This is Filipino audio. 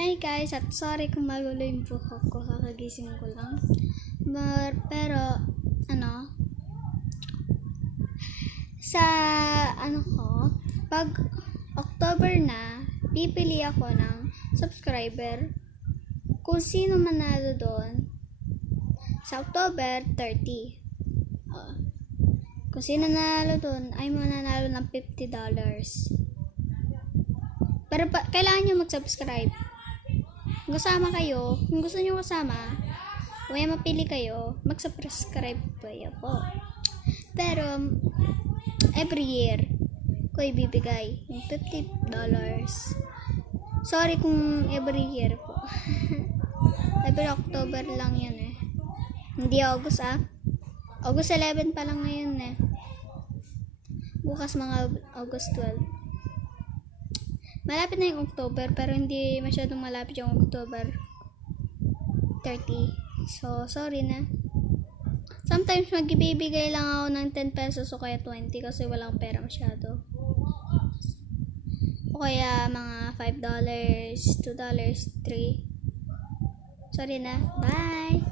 Hey guys, at sorry kung magulo yung buhok ko, kakagising ko lang. Pero, sa, pag October na, pipili ako ng subscriber. Kung sino manalo doon, sa October 30. Kung sino nanalo doon, ay mananalo ng $50. Pero kailangan nyo mag-subscribe. Kung kasama kayo, kung gusto nyo kasama, kung may mapili kayo, mag-subscribe kayo po. Pero, every year, ko ibibigay yung $50. Sorry kung every year po. Every October lang yun eh. Hindi August August 11 pa lang ngayon eh. Bukas mga August 12. Malapit na yung October, pero hindi masyadong malapit yung October 30. So, sorry na. Sometimes magbibigay lang ako ng 10 pesos o kaya 20 kasi walang pera masyado. O kaya mga $5, $2, $3. Sorry na. Bye!